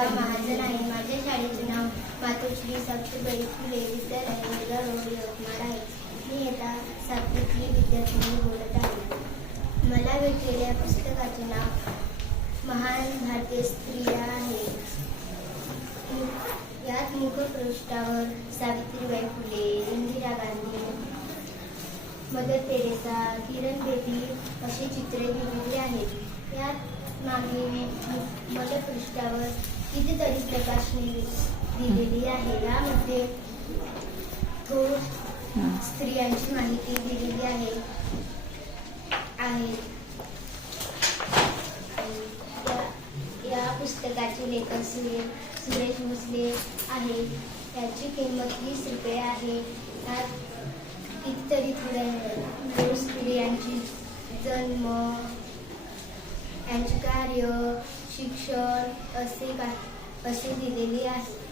रेखा महाजन आहे माझ्या शाळेचे नाव मातोश्री सावित्रीबाई फुले विद्यालय मुलगा रोड यवतमाळ आहे. मी आता सातवीतली विद्यार्थ्यांनी बोलत आहे. मला भेटलेल्या पुस्तकाचे नाव महान भारतीय स्त्रिया आहे. यात मुखपृष्ठावर सावित्रीबाई फुले इंदिरा गांधी मदर तेरेसा किरण बेदी अशी चित्रे दिलेली आहेत. यात मागे मलपृष्ठावर कितीतरी प्रकाशने दिलेली आहे. यामध्ये थोर स्त्रियांची माहिती दिलेली आहे. आहे या- पुस्तकाचे लेखक सुरे सुरेश भोसले आहे. त्याची किंमत वीस रुपये आहे. यात कितीतरी थोड्या स्त्रियांची जन्म यांचे कार्य शिक्षण असे का असे दिलेले आहे.